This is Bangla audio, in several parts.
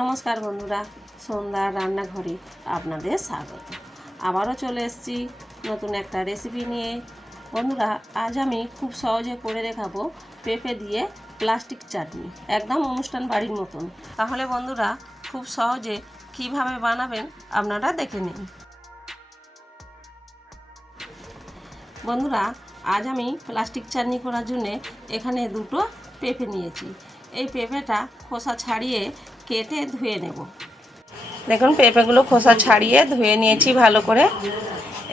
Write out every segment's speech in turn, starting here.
নমস্কার বন্ধুরা সন্ধ্যার রান্নাঘরে আপনাদের স্বাগত। আবারও চলে এসেছি নতুন একটা রেসিপি নিয়ে। বন্ধুরা, আজ আমি খুব সহজে করে দেখাবো পেঁপে দিয়ে প্লাস্টিক চাটনি, একদম অনুষ্ঠান বাড়ির মতন। তাহলে বন্ধুরা, খুব সহজে কীভাবে বানাবেন আপনারা দেখে নিন। বন্ধুরা, আজ আমি প্লাস্টিক চাটনি করার জন্যে এখানে দুটো পেঁপে নিয়েছি। এই পেঁপেটা খোসা ছাড়িয়ে কেটে ধুয়ে নেব। দেখুন, পেঁপেগুলো খোসা ছাড়িয়ে ধুয়ে নিয়েছি ভালো করে।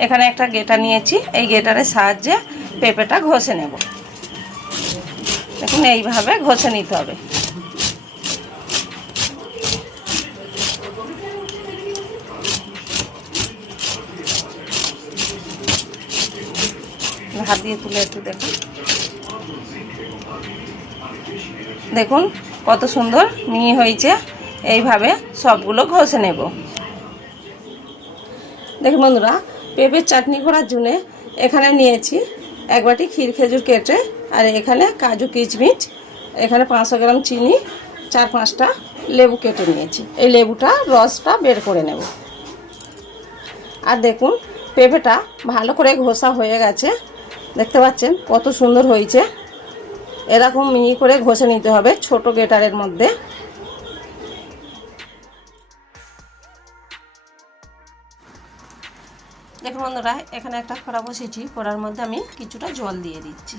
এখানে একটা গেটা নিয়েছি, এই গেটারের সাহায্যে পেঁপেটা ঘষে নেব। দেখুন, এইভাবে ঘষে নিতে হবে। হাত দিয়ে তুলে একটু দেখুন। দেখুন, কত সুন্দর মিহি হয়েছে। এইভাবে সবগুলো ঘষে নেব। দেখুন বন্ধুরা, পেঁপের চাটনি করার জন্য এখানে নিয়েছি এক বাটি ক্ষীর খেজুর কেটে, আর এখানে কাজু কিচমিচ এখানে পাঁচশো গ্রাম চিনি, চার পাঁচটা লেবু কেটে নিয়েছি। এই লেবুটা, রসটা বের করে নেব। আর দেখুন, পেঁপেটা ভালো করে ঘষা হয়ে গেছে। দেখতে পাচ্ছেন কত সুন্দর হয়েছে। এরকম মিহি করে ঘষে নিতে হবে, ছোট গেটারের মধ্যে। দেখুন বন্ধুরা, এখানে একটা কড়া বসেছি, কড়ার মধ্যে আমি কিছুটা জল দিয়ে দিচ্ছি।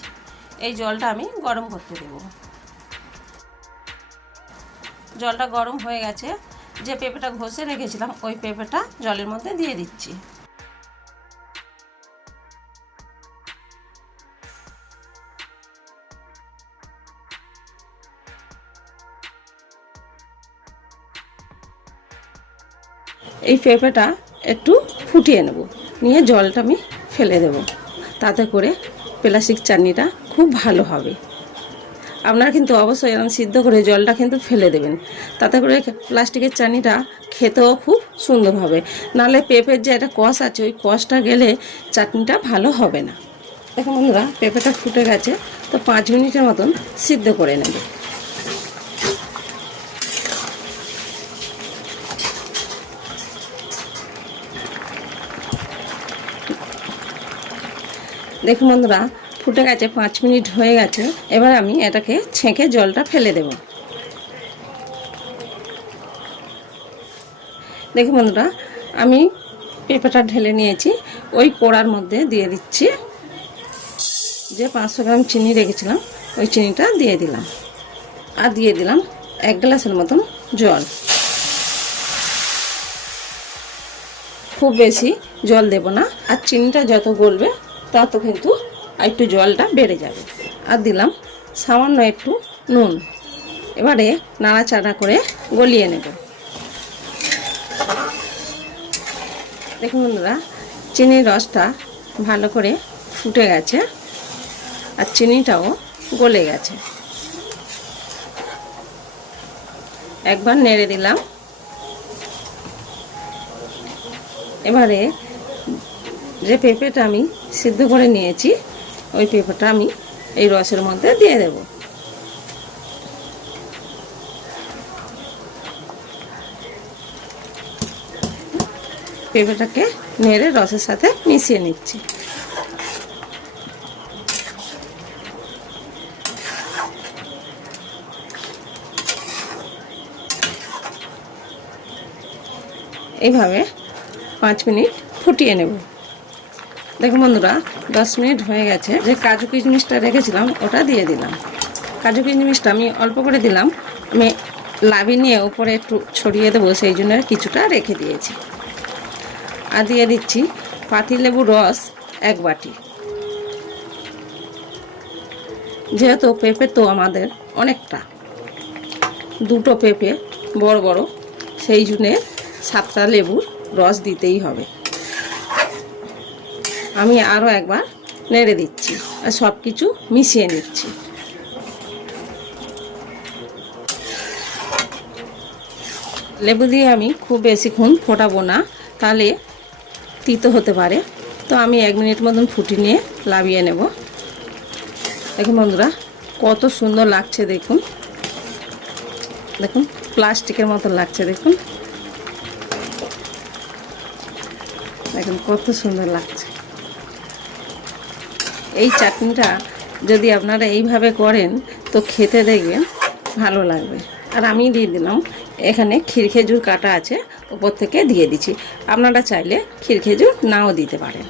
এই জলটা আমি গরম করতে দেব। জলটা গরম হয়ে গেছে, যে পেঁপেটা ঘষে রেখেছিলাম, ওই পেঁপেটা জলের মধ্যে দিয়ে দিচ্ছি। এই পেঁপেটা একটু ফুটিয়ে নেব। নিয়ে জলটা আমি ফেলে দেব। তাতে করে প্লাস্টিক চাটনিটা খুব ভালো হবে। আপনারা কিন্তু অবশ্যই এরকম সিদ্ধ করে জলটা কিন্তু ফেলে দেবেন। তাতে করে প্লাস্টিকের চাটনিটা খেতেও খুব সুন্দর হবে। নাহলে পেঁপের যে একটা কষ আছে, ওই কষটা গেলে চাটনিটা ভালো হবে না। দেখুন বন্ধুরা, পেঁপেটা ফুটে গেছে, তো পাঁচ মিনিটের মতন সিদ্ধ করে নেবে। দেখুন বন্ধুরা, ফুটে গেছে, পাঁচ মিনিট হয়ে গেছে। এবার আমি এটাকে ছেঁকে জলটা ফেলে দেব। দেখুন বন্ধুরা, আমি পেঁপেটা ঢেলে নিয়েছি, ওই কোড়ার মধ্যে দিয়ে দিচ্ছি। যে পাঁচশো গ্রাম চিনি রেখেছিলাম, ওই চিনিটা দিয়ে দিলাম। আর দিয়ে দিলাম এক গ্লাসের মতন জল। খুব বেশি জল দেব না, আর চিনিটা যত গলবে তত কিন্তু একটু জলটা বেড়ে যাবে। আর দিলাম সামান্য একটু নুন। এবারে নাড়াচাড়া করে গলিয়ে নেব। দেখুন বন্ধুরা, চিনির রসটা ভালো করে ফুটে গেছে আর চিনিটাও গলে গেছে। একবার নেড়ে দিলাম। এবারে যে পেঁপেটা আমি সিদ্ধ করে নিয়েছি, ওই পেঁপেটা আমি এই রসের মধ্যে দিয়ে দেব। পেঁপেটাকে নেড়ে রসের সাথে মিশিয়ে নিচ্ছি। এইভাবে পাঁচ মিনিট ফুটিয়ে নেব। দেখুন বন্ধুরা, দশ মিনিট হয়ে গেছে। যে কাজু কিশমিশটা রেখেছিলাম, ওটা দিয়ে দিলাম। কাজু কিশমিশটা আমি অল্প করে দিলাম। আমি লাভি নিয়ে উপরে একটু ছড়িয়ে দেবো, সেই জন্য কিছুটা রেখে দিয়েছি। আর দিয়ে দিচ্ছি পাতিলেবু রস এক বাটি। যেহেতু পেঁপে তো আমাদের অনেকটা, দুটো পেঁপে বড় বড়, সেই জন্যে সাতটা লেবুর রস দিতেই হবে। আমি আরও একবার নেড়ে দিচ্ছি আর সব কিছু মিশিয়ে নিচ্ছি। লেবু দিয়ে আমি খুব বেশিক্ষণ ফোটাবো না, তাহলে তিতো হতে পারে। তো আমি এক মিনিট মতন ফুটি নিয়ে লাভিয়ে নেব। দেখুন বন্ধুরা, কত সুন্দর লাগছে দেখুন। দেখুন, প্লাস্টিকের মতো লাগছে দেখুন। দেখুন, কত সুন্দর লাগছে। এই চাটনিটা যদি আপনারা এইভাবে করেন, তো খেতে দেখবেন ভালো লাগবে। আর আমি দিয়ে দিলাম, এখানে ক্ষীর খেজুর কাটা আছে, ওপর থেকে দিয়ে দিচ্ছি। আপনারা চাইলে ক্ষীর খেজুর নাও দিতে পারেন।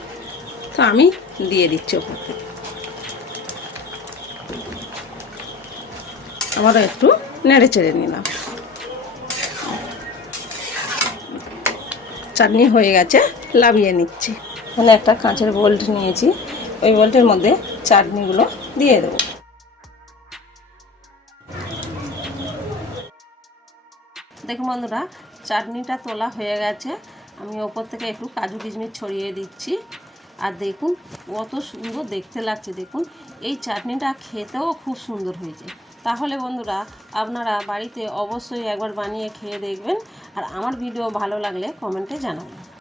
তো আমি দিয়ে দিচ্ছি ওপর থেকে। আবারও একটু নেড়ে চেড়ে নিলাম। চাটনি হয়ে গেছে, লাভিয়ে নিচ্ছি। এখানে একটা কাঁচের বোল্ট নিয়েছি। ওই বোল্টের মধ্যে চাটনিগুলো দিয়ে দেবো। দেখুন বন্ধুরা, চাটনিটা তোলা হয়ে গেছে। আমি ওপর থেকে একটু কাজু কিশমিশ ছড়িয়ে দিচ্ছি। আর দেখুন, কত সুন্দর দেখতে লাগছে। দেখুন, এই চাটনিটা খেতেও খুব সুন্দর হয়েছে। তাহলে বন্ধুরা, আপনারা বাড়িতে অবশ্যই একবার বানিয়ে খেয়ে দেখবেন। আর আমার ভিডিও ভালো লাগলে কমেন্টে জানাবেন।